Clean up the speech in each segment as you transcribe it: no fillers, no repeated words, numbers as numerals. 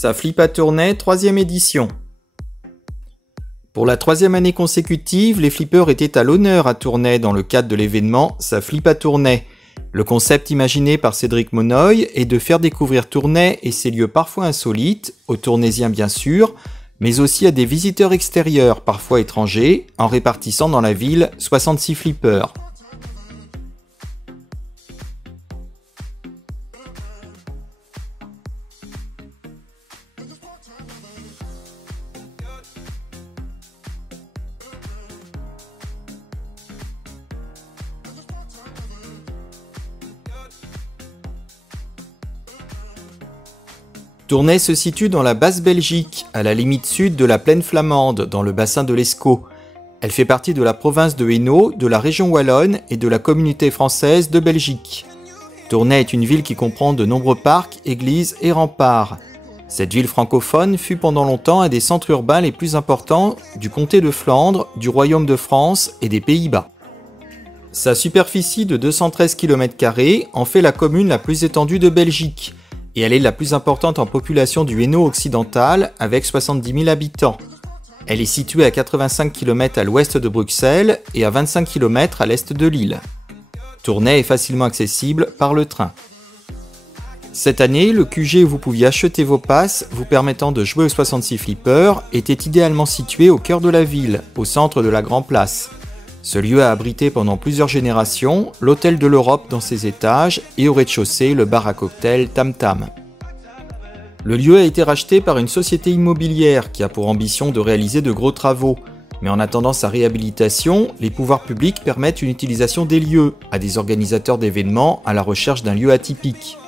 Ça flippe à Tournai, 3e édition. Pour la 3e année consécutive, les flippers étaient à l'honneur à Tournai dans le cadre de l'événement Ça flippe à Tournai. Le concept imaginé par Cédric Monnoy est de faire découvrir Tournai et ses lieux parfois insolites, aux Tournaisiens bien sûr, mais aussi à des visiteurs extérieurs, parfois étrangers, en répartissant dans la ville 66 flippers. Tournai se situe dans la Basse-Belgique, à la limite sud de la plaine flamande, dans le bassin de l'Escaut. Elle fait partie de la province de Hainaut, de la région wallonne et de la communauté française de Belgique. Tournai est une ville qui comprend de nombreux parcs, églises et remparts. Cette ville francophone fut pendant longtemps un des centres urbains les plus importants du comté de Flandre, du Royaume de France et des Pays-Bas. Sa superficie de 213 km² en fait la commune la plus étendue de Belgique, et elle est la plus importante en population du Hainaut occidental avec 70 000 habitants. Elle est située à 85 km à l'ouest de Bruxelles et à 25 km à l'est de Lille. Tournai est facilement accessible par le train. Cette année, le QG où vous pouviez acheter vos passes vous permettant de jouer aux 66 flippers était idéalement situé au cœur de la ville, au centre de la Grand Place. Ce lieu a abrité pendant plusieurs générations l'Hôtel de l'Europe dans ses étages et au rez-de-chaussée le bar à cocktail Tam Tam. Le lieu a été racheté par une société immobilière qui a pour ambition de réaliser de gros travaux, mais en attendant sa réhabilitation, les pouvoirs publics permettent une utilisation des lieux à des organisateurs d'événements à la recherche d'un lieu atypique.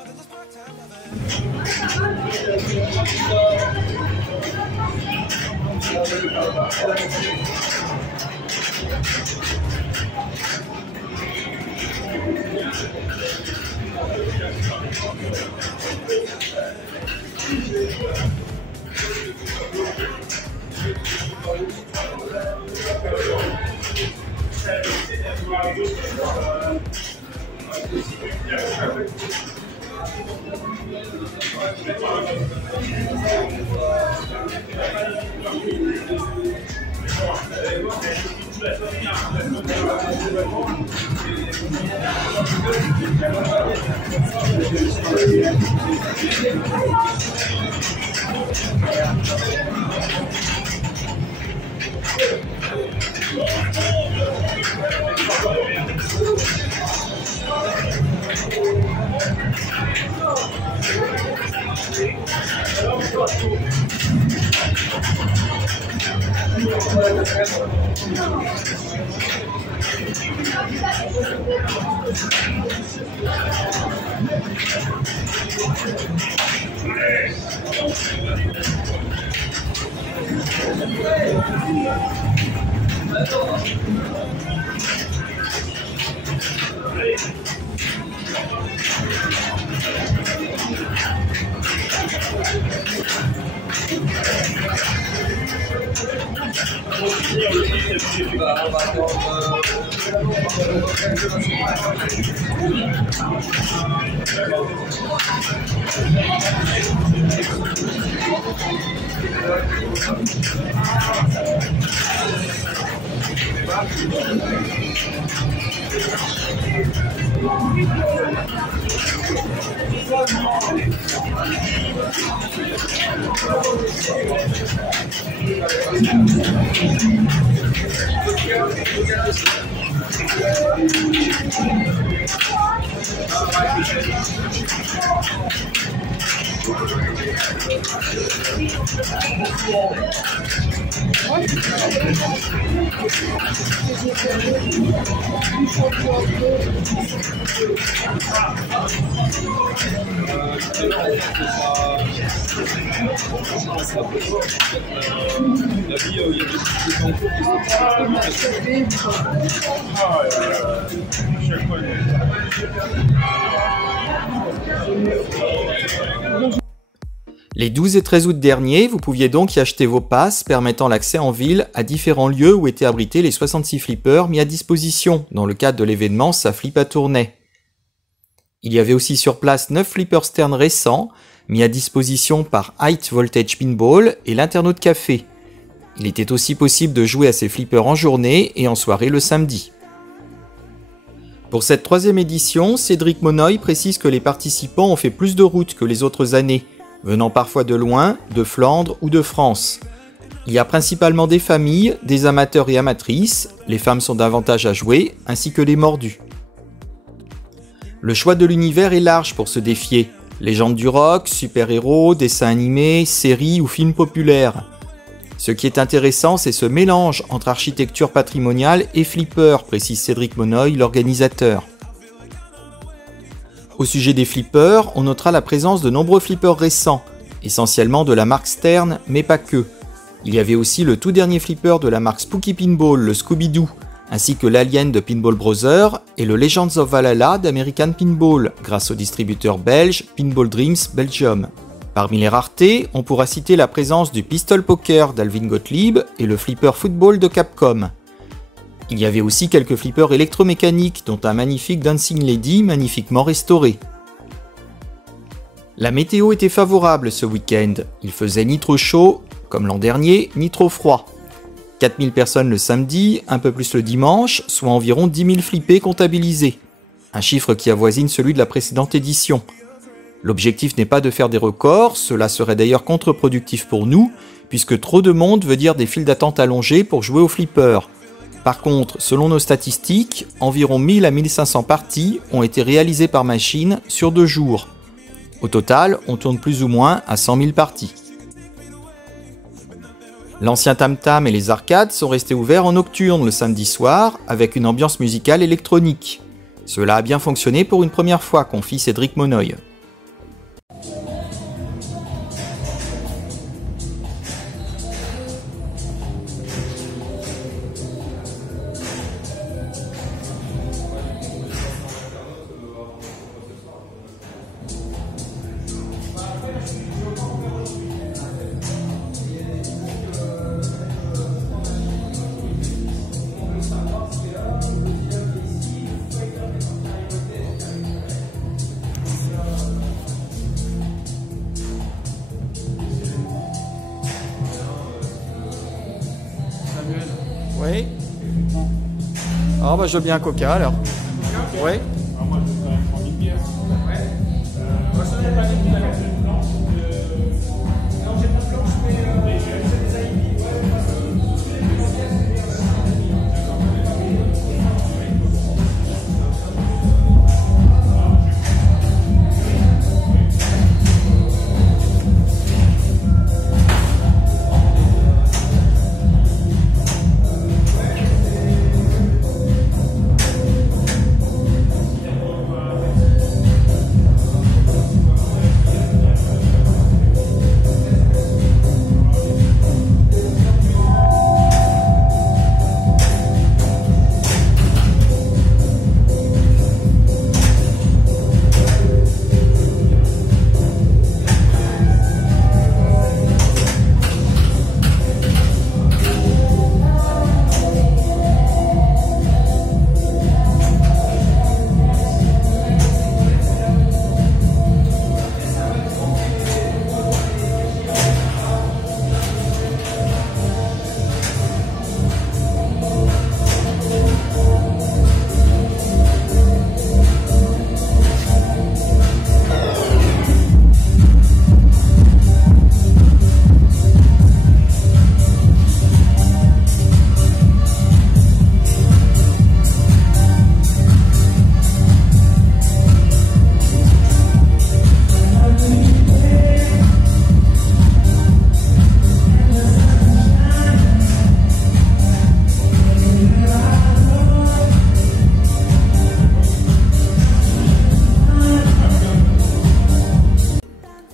Les 12 et 13 août dernier, vous pouviez donc y acheter vos passes permettant l'accès en ville à différents lieux où étaient abrités les 66 flippers mis à disposition dans le cadre de l'événement Ça flippe à Tournai. Il y avait aussi sur place 9 flippers Stern récents, mis à disposition par High Voltage Pinball et l'Internaute Café. Il était aussi possible de jouer à ces flippers en journée et en soirée le samedi. Pour cette 3e édition, Cédric Monnoy précise que les participants ont fait plus de routes que les autres années, venant parfois de loin, de Flandre ou de France. Il y a principalement des familles, des amateurs et amatrices, les femmes sont davantage à jouer, ainsi que les mordus. Le choix de l'univers est large pour se défier. Légendes du rock, super-héros, dessins animés, séries ou films populaires. Ce qui est intéressant, c'est ce mélange entre architecture patrimoniale et flipper, précise Cédric Monnoy, l'organisateur. Au sujet des flippers, on notera la présence de nombreux flippers récents, essentiellement de la marque Stern, mais pas que. Il y avait aussi le tout dernier flipper de la marque Spooky Pinball, le Scooby-Doo, ainsi que l'Alien de Pinball Brothers et le Legends of Valhalla d'American Pinball, grâce au distributeur belge Pinball Dreams Belgium. Parmi les raretés, on pourra citer la présence du Pistol Poker d'Alvin Gottlieb et le Flipper Football de Capcom. Il y avait aussi quelques flippers électromécaniques, dont un magnifique Dancing Lady magnifiquement restauré. La météo était favorable ce week-end, il faisait ni trop chaud, comme l'an dernier, ni trop froid. 4000 personnes le samedi, un peu plus le dimanche, soit environ 10 000 flippés comptabilisés. Un chiffre qui avoisine celui de la précédente édition. L'objectif n'est pas de faire des records, cela serait d'ailleurs contre-productif pour nous, puisque trop de monde veut dire des files d'attente allongées pour jouer au flipper. Par contre, selon nos statistiques, environ 1000 à 1500 parties ont été réalisées par machine sur 2 jours. Au total, on tourne plus ou moins à 100 000 parties. L'ancien tam-tam et les arcades sont restés ouverts en nocturne le samedi soir, avec une ambiance musicale électronique. Cela a bien fonctionné pour une première fois, confie Cédric Monnoy. Oui. Ah bah je veux bien un coca alors. Oui. Moi je voudrais prendre une bière. Moi je n'ai pas dit qu'il avait une blanche. Non, j'ai pas de blanche, mais j'ai des IB.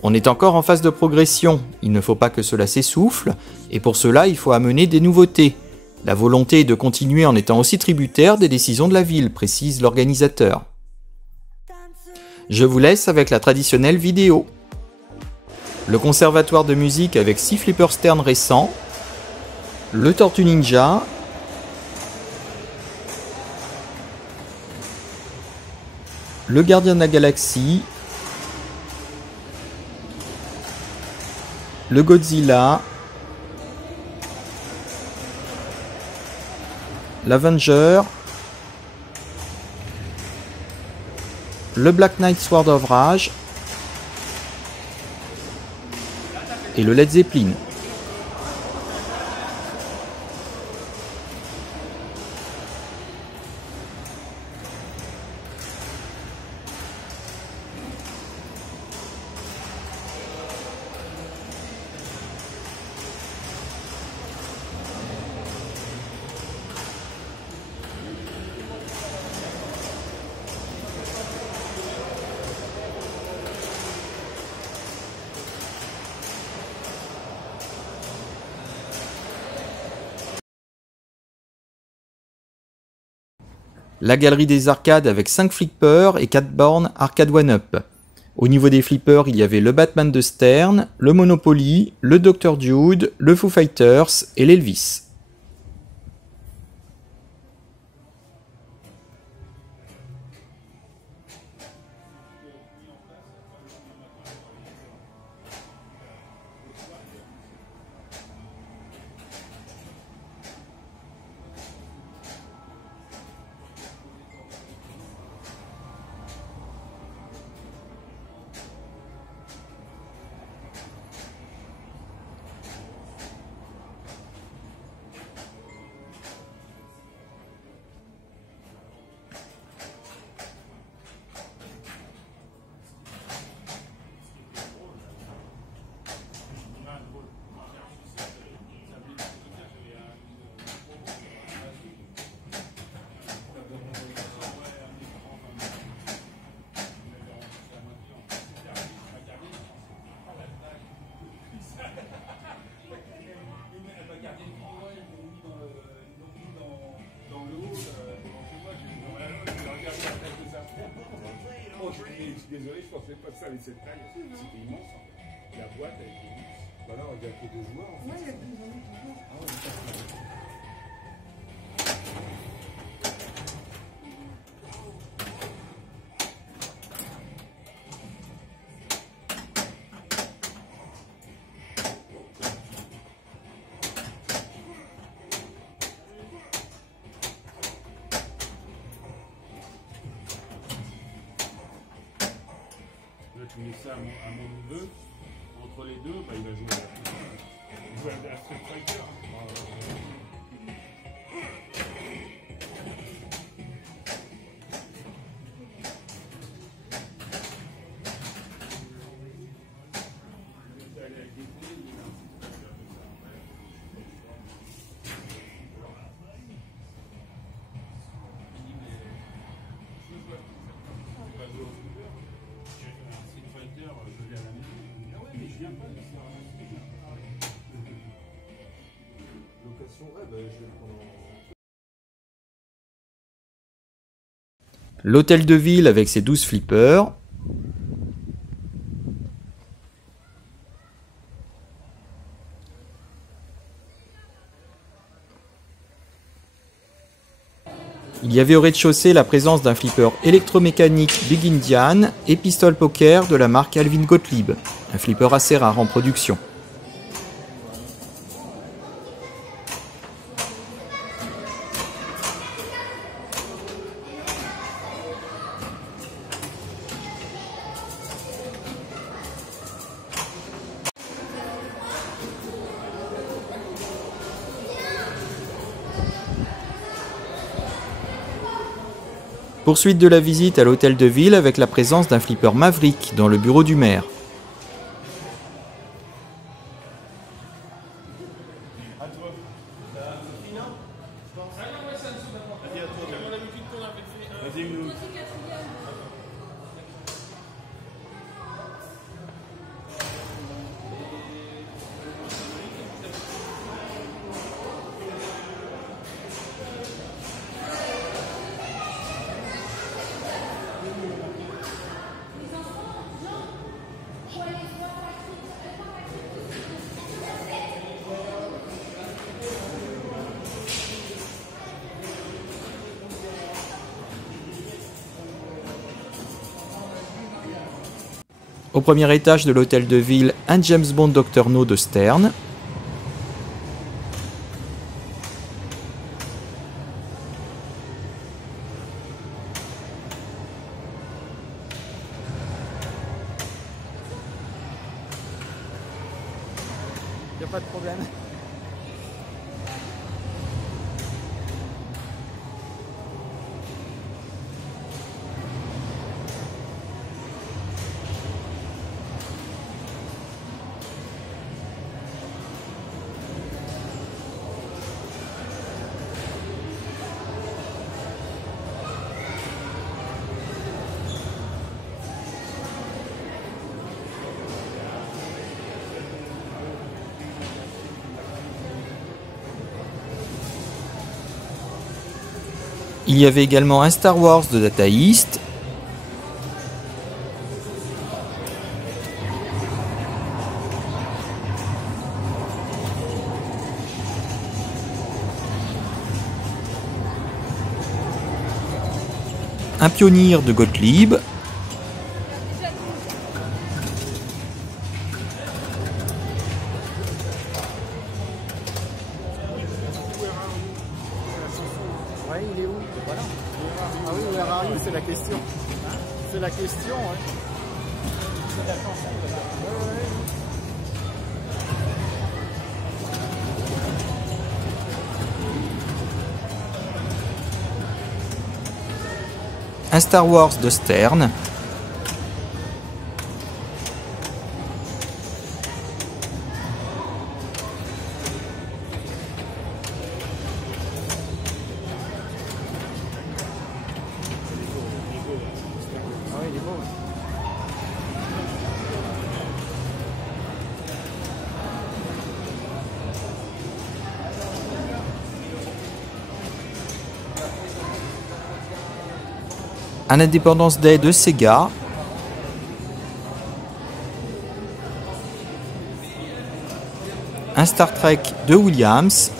On est encore en phase de progression, il ne faut pas que cela s'essouffle, et pour cela il faut amener des nouveautés. La volonté est de continuer en étant aussi tributaire des décisions de la ville, précise l'organisateur. Je vous laisse avec la traditionnelle vidéo. Le conservatoire de musique avec 6 flippers Stern récents, le Tortue Ninja, le Gardien de la Galaxie, le Godzilla, l'Avenger, le Black Knight Sword of Rage et le Led Zeppelin. La galerie des arcades avec 5 flippers et 4 bornes arcade one-up. Au niveau des flippers, il y avait le Batman de Stern, le Monopoly, le Dr. Dude, le Foo Fighters et l'Elvis. Désolé, je pensais pas que ça avait cette taille. C'était immense. La boîte, elle était immense. Bah non, il n'y a que 2 joueurs en fait. Ouais, il y a que 2 joueurs. Ah ouais, tu mets ça à mon neveu, entre les deux, bah, il va jouer à Street Fighter. L'hôtel de ville avec ses 12 flippers. Il y avait au rez-de-chaussée la présence d'un flipper électromécanique Big Indian et pistol poker de la marque Alvin Gottlieb, un flipper assez rare en production. Poursuite de la visite à l'hôtel de ville avec la présence d'un flipper Maverick dans le bureau du maire. Au premier étage de l'hôtel de ville, un James Bond Dr No de Stern. Y a pas de problème. Il y avait également un Star Wars de Data East. Un Pionnier de Gottlieb. Ouais, il est où? Voilà. Ah oui, where are you? C'est la question. C'est la question, ouais. C'est la chanson, ouais, ouais. Un Star Wars de Stern. Ah oui, il est beau. Un Independence Day de Sega. Un Star Trek de Williams.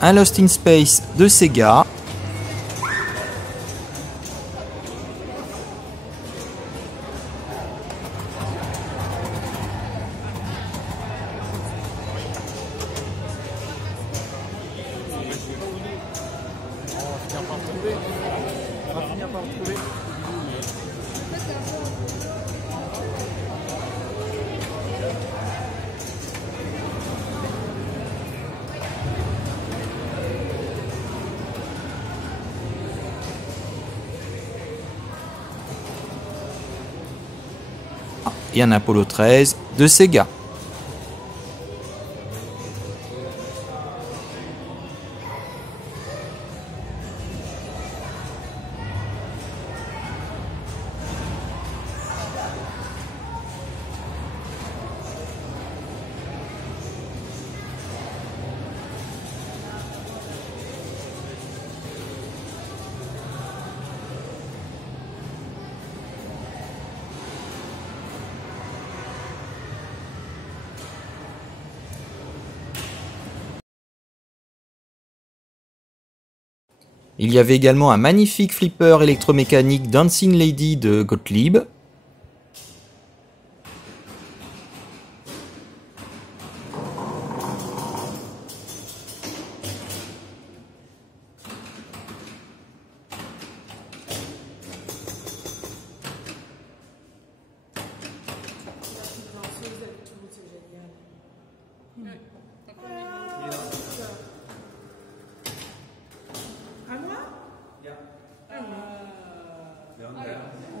Un Lost in Space de Sega. On va finir par le trouver. Et un Apollo 13 de Sega. Il y avait également un magnifique flipper électromécanique Dancing Lady de Gottlieb. À moi?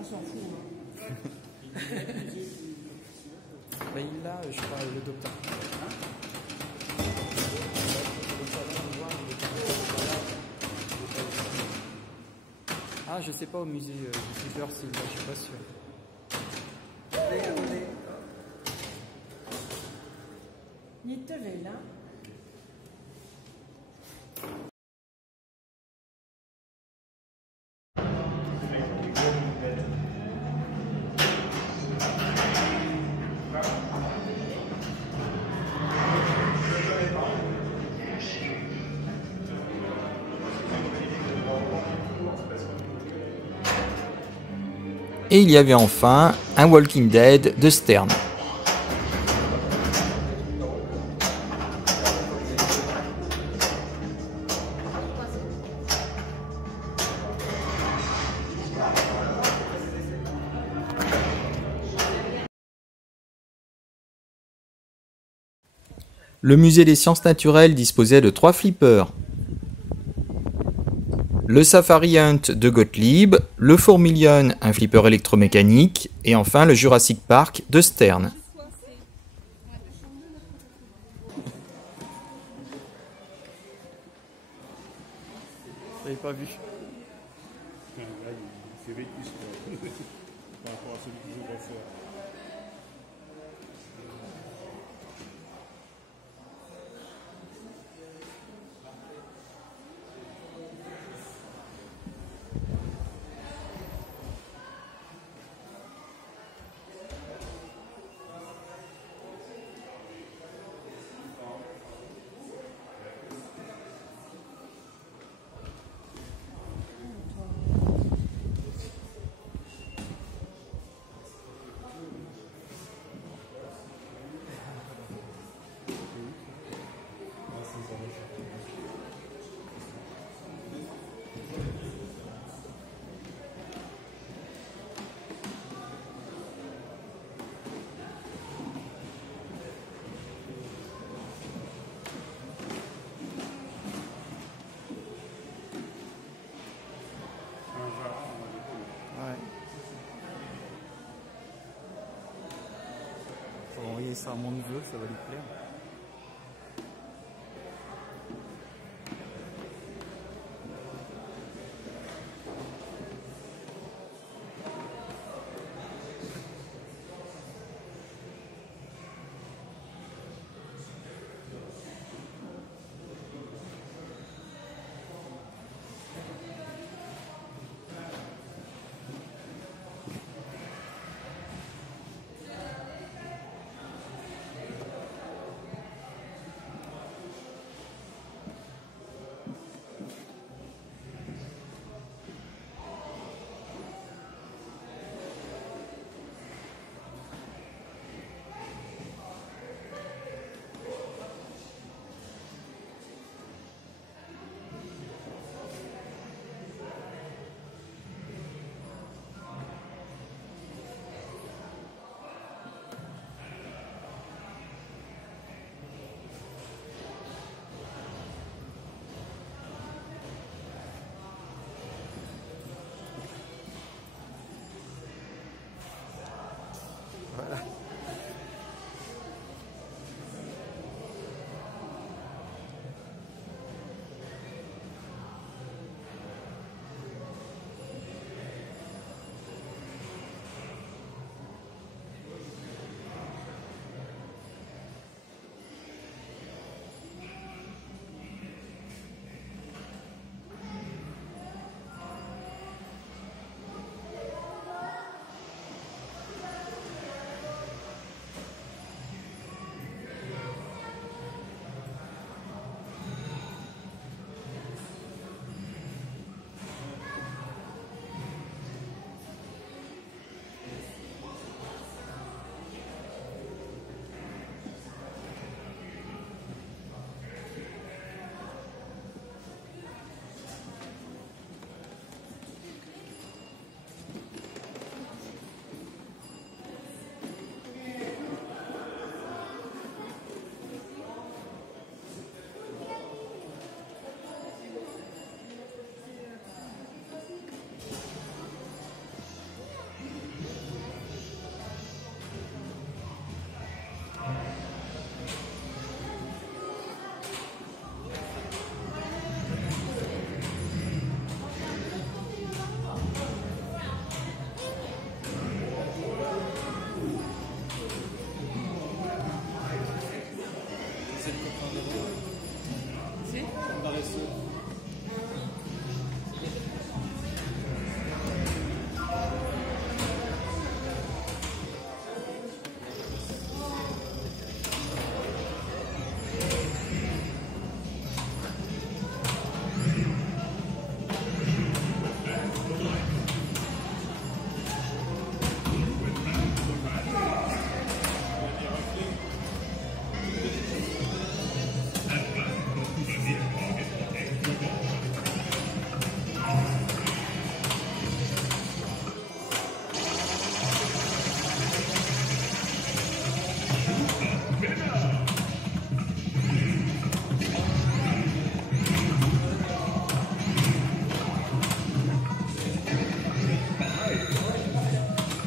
On s'en fout. Bah, il a, je crois, le docteur. Ah, je sais pas au musée du flipper s'il l'a, je suis pas sûr. Niente vela. Et il y avait enfin un Walking Dead de Stern. Le musée des sciences naturelles disposait de 3 flippers. Le Safari Hunt de Gottlieb, le Fourmilion, un flipper électromécanique, et enfin le Jurassic Park de Stern. J'avais pas vu. Là, il fait vétus par rapport à celui qui joue au fort. Ouais. Faut envoyer ça à mon neveu, ça va lui plaire.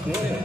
Ouais.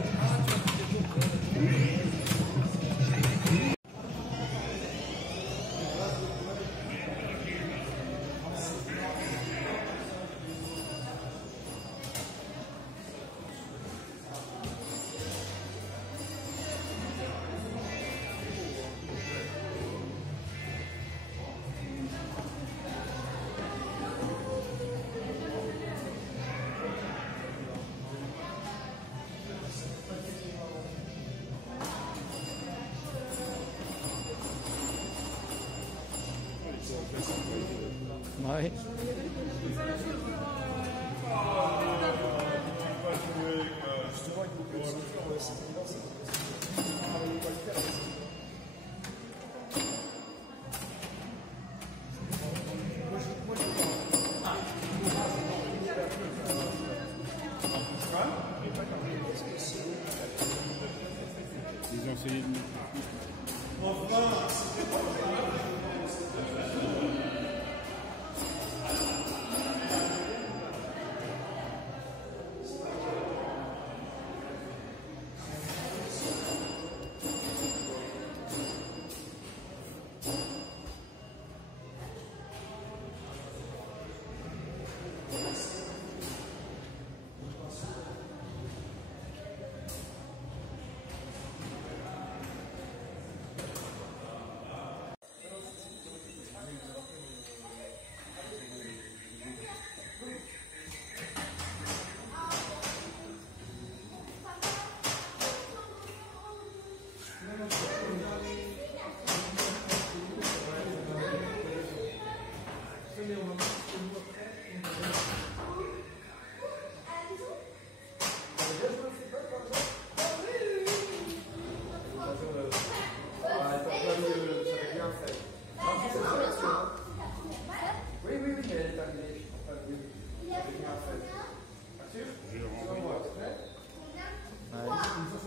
Ils ont essayé de...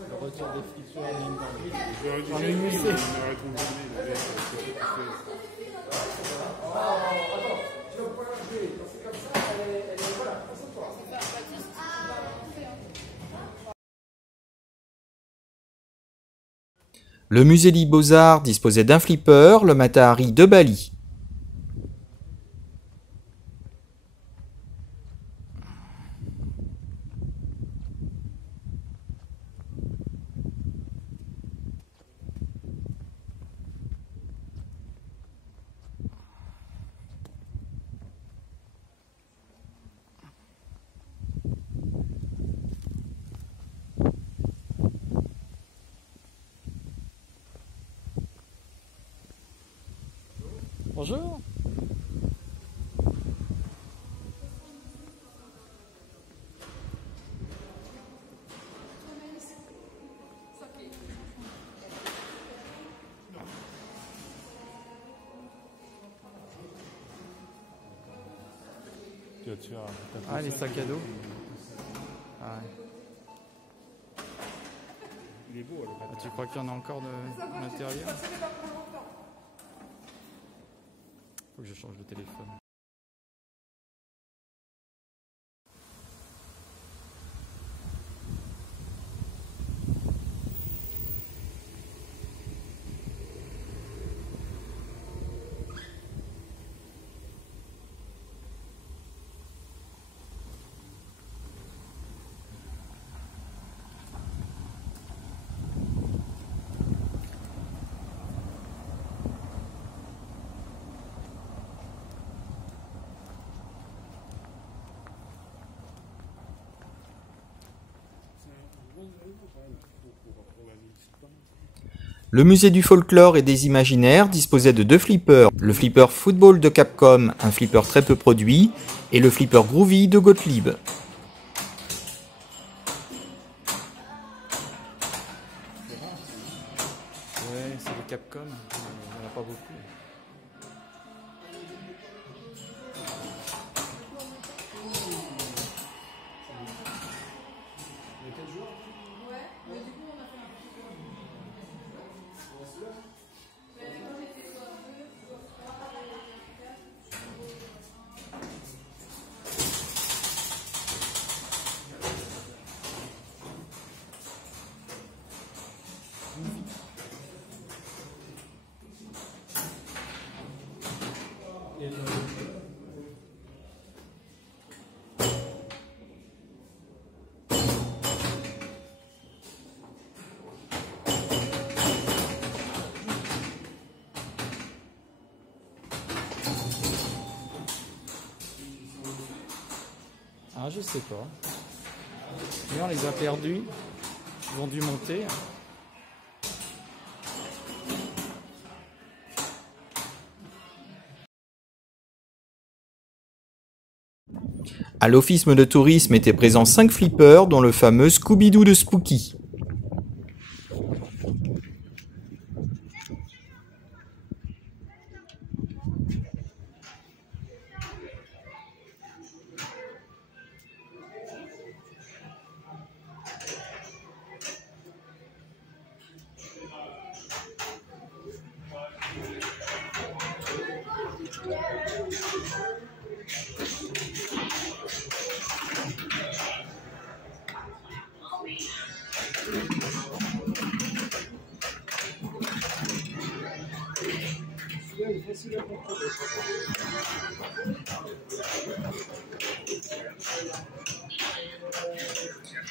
Le retour des flics sur la ligne J'aurais dit, ils n'arrêteront jamais. Le musée des Beaux-Arts disposait d'un flipper, le Matahari de Bali. Bonjour. Tu vas te faire taper Ah, les ça. sacs à dos. Ah, ouais. Il est beau, le Ah, tu crois qu'il y en a encore de l'intérieur? Faut que je change de téléphone. Le musée du folklore et des imaginaires disposait de deux flippers, le flipper football de Capcom, un flipper très peu produit, et le flipper Groovy de Gottlieb. Ouais, c'est le Capcom, il n'y en a pas beaucoup. je sais pas. Et on les a perdus. Ils ont dû monter. À l'office de tourisme étaient présents 5 flippers, dont le fameux Scooby-Doo de Spooky.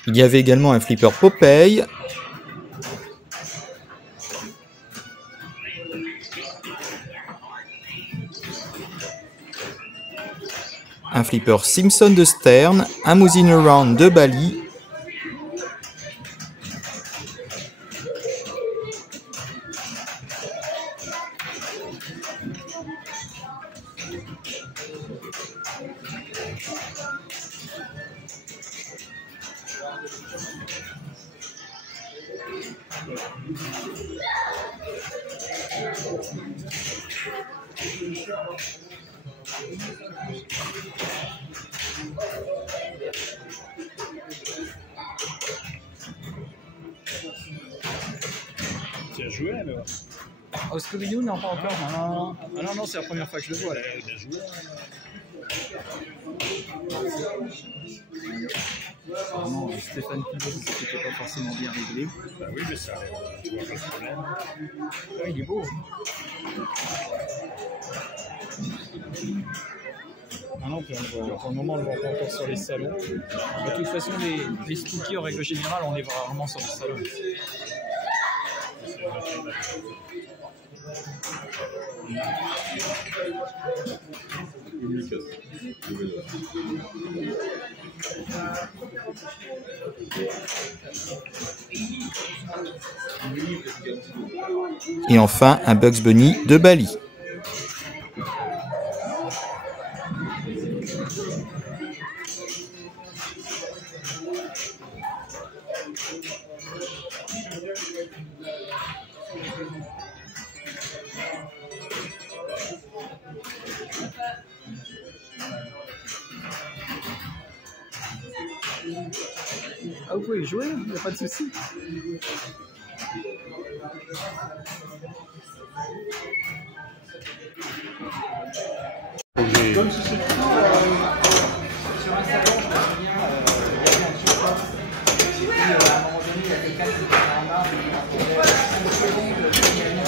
Il y avait également un flipper Popeye, un flipper Simpson de Stern, un Moving Around de Bali, Tu as joué alors? Au Scooby-Doo, non, pas encore. Non, non, non, c'est la première fois que je le vois. Là. Bien joué. Non, Stéphane Pivot, c'était pas forcément bien réglé. Bah oui, mais ça, tu vois pas de problème. Ouais, il est beau. Ah non, puis pour le moment, on ne le voit pas encore sur les salons. De toute façon, les Spooky, en règle générale, on les voit rarement sur les salons. et enfin un Bugs Bunny de Bali. Ah, vous pouvez y jouer, il n'y a pas de souci. Comme si c'était sur un salon, je me souviens, il y avait un support. Et à un moment donné, il y a quelqu'un qui était en marre, et il attendait 5 secondes, il y a une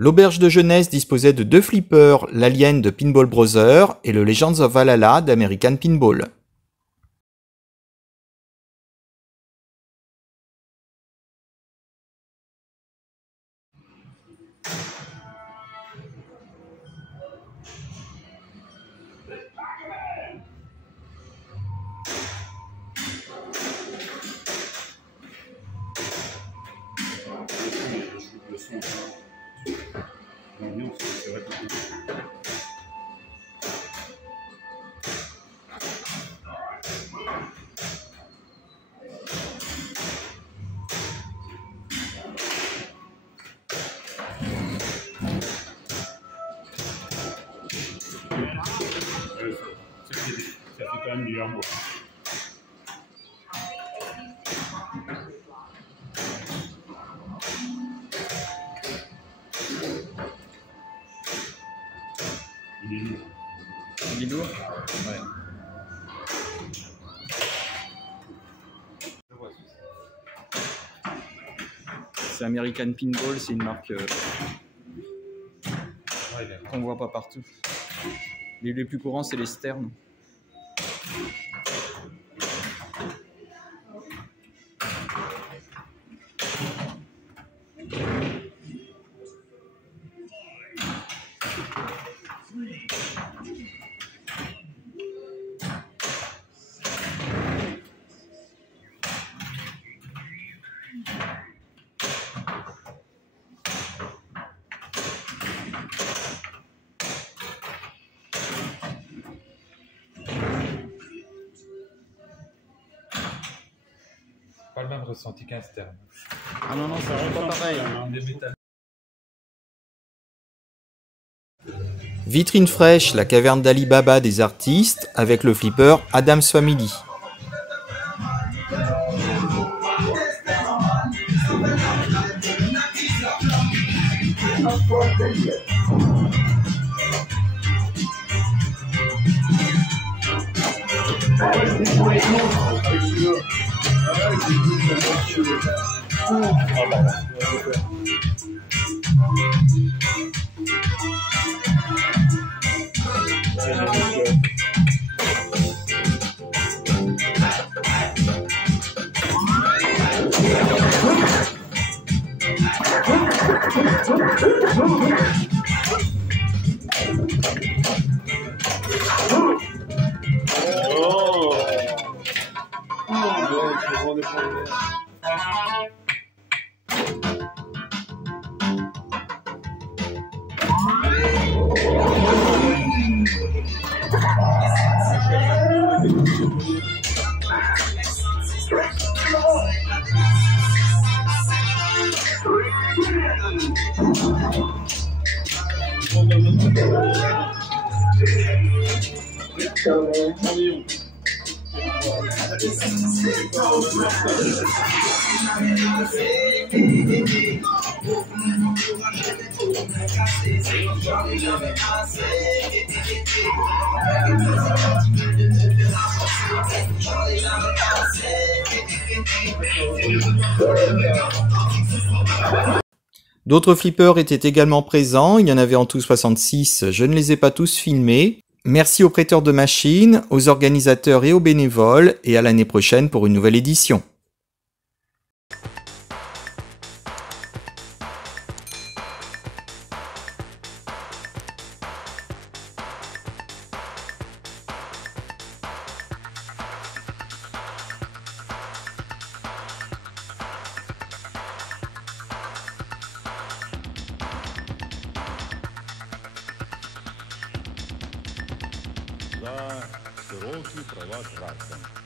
L'auberge de jeunesse disposait de 2 flippers, l'Alien de Pinball Brothers et le Legends of Valhalla d'American Pinball. L'ambiance, c'est vrai. fait quand même du hambourg. Il est lourd. Il est lourd? Ouais. C'est American Pinball, c'est une marque qu'on voit pas partout. Les plus courants, c'est les Stern. Pas le même ressenti qu'un Stern. Ah non, non, ça rend pas pareil. Vitrine fraîche, la caverne d'Ali Baba des artistes, avec le flipper Adam's Family. D'autres flippers étaient également présents, il y en avait en tout 66, je ne les ai pas tous filmés. Merci aux prêteurs de machines, aux organisateurs et aux bénévoles, et à l'année prochaine pour une nouvelle édition. За широкий права зрадця.